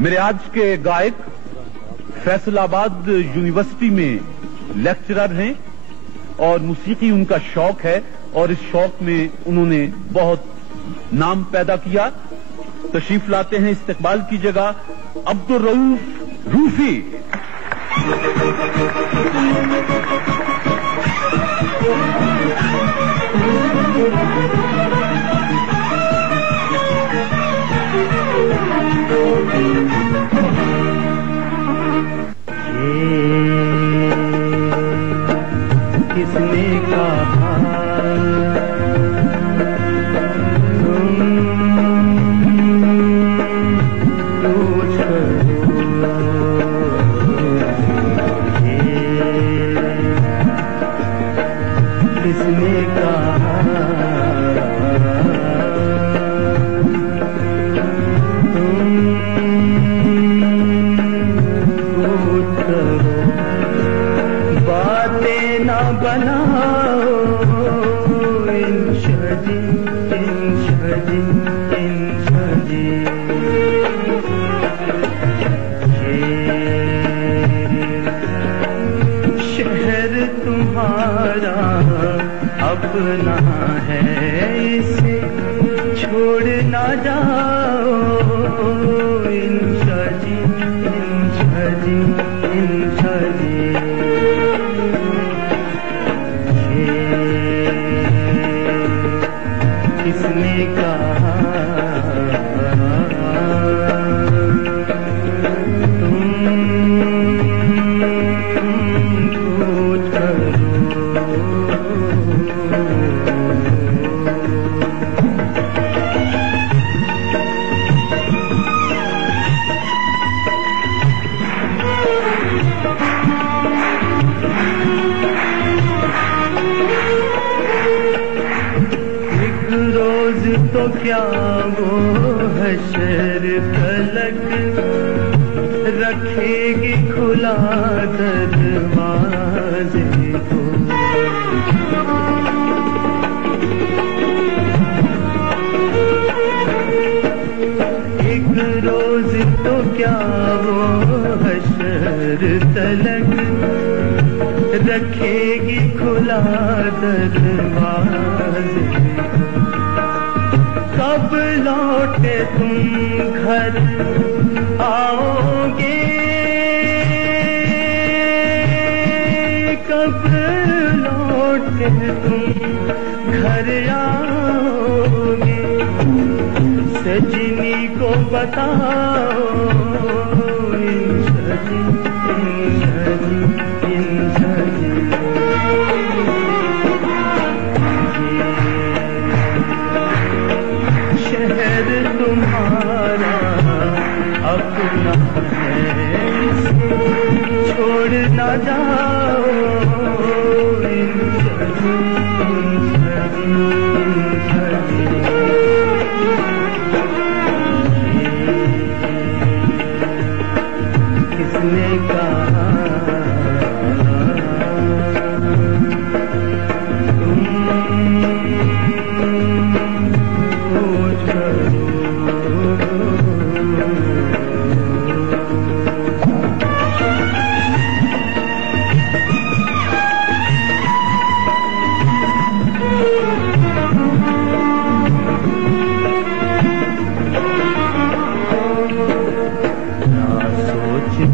मेरे आज के गायक फैसलाबाद यूनिवर्सिटी में लेक्चरर हैं और मौसीकी उनका शौक है और इस शौक में उन्होंने बहुत नाम पैदा किया। तशरीफ लाते हैं, इस्तकबाल कीजिएगा अब्दुल रऊफ रूफी। किसने कहा किसने कहा बातें ना बनाओ इंशाजी इंशाजी इंशाजी शहर तुम्हारा अपना है, इसे छोड़ ना जाओ इंशाजी इंशाजी इंशाजी किसने कहा तो क्या वो हशर फलक रखेगी खुला दरवाजे को, एक रोज तो क्या वो हशर तलक रखेगी खुला दरवाजे। कब लौटे तुम घर आओगे, कब लौटे तुम घर आओगे, सजनी को बताओ इंशाजी इंशाजी इंशाजी शहर तुम्हारा अपना है, इसे छोड़ ना जाओ इंशाजी इंशाजी इंशाजी किसने कहा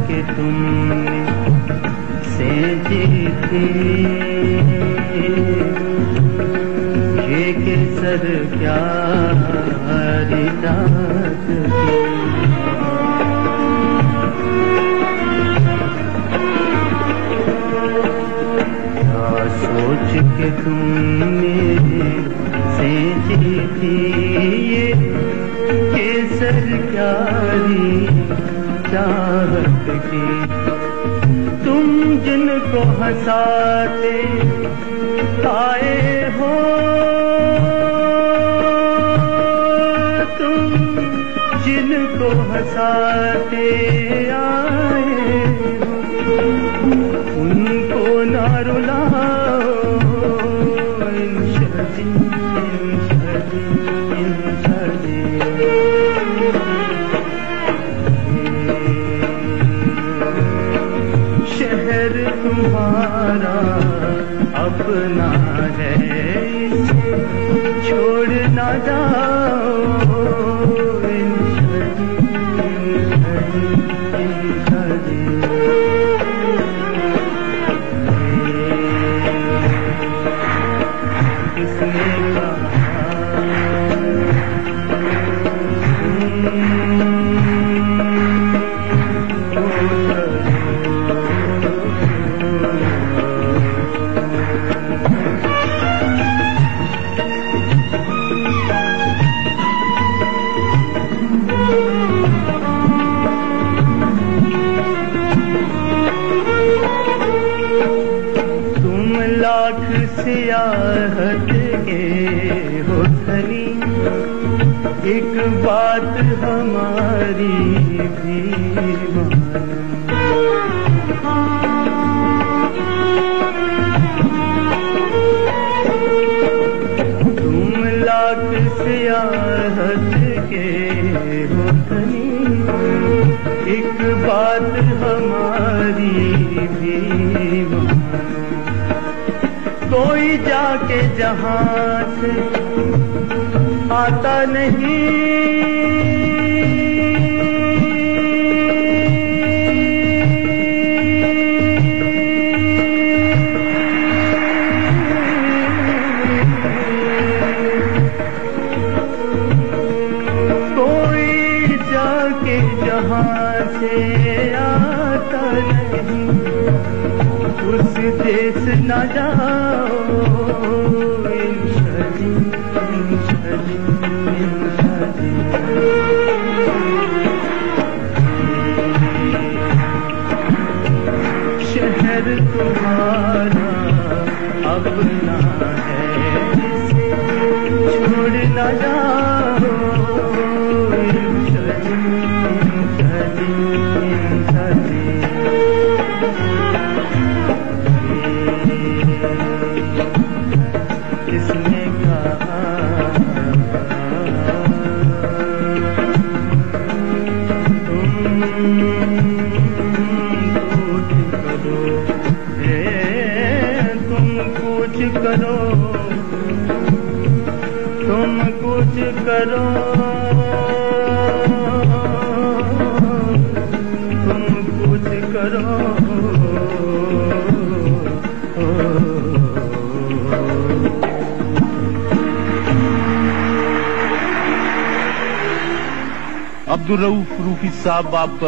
के तुमने सेंची थी ये केसर क्या रिदात थी, क्या सोच के तुमने सेंची थी ये केसर क्या चाहत की, तुम जिनको हंसाते आए हो, तुम जिनको हंसाते आए हो, उनको ना रुलाओ इंशाजी इंशाजी इंशाजी सियाहत के हो धनी, एक बात हमारी भी तुम लाख सियाहत के हो धनी, एक बात हमारी भी कोई जाके जहां से आता नहीं, कोई जाके जहां से आता नहीं, उस देश न जाओ शहर तुम्हारा अपना है, छोड़ न जाओ इसने कहा तुम कुछ करो, तुम कुछ करो, अब्दुल रऊफ रूफी साहब, आप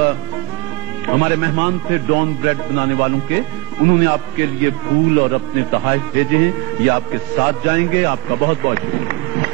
हमारे मेहमान थे डॉन ब्रेड बनाने वालों के। उन्होंने आपके लिए फूल और अपने तोहफे भेजे हैं, ये आपके साथ जाएंगे। आपका बहुत बहुत शुक्रिया।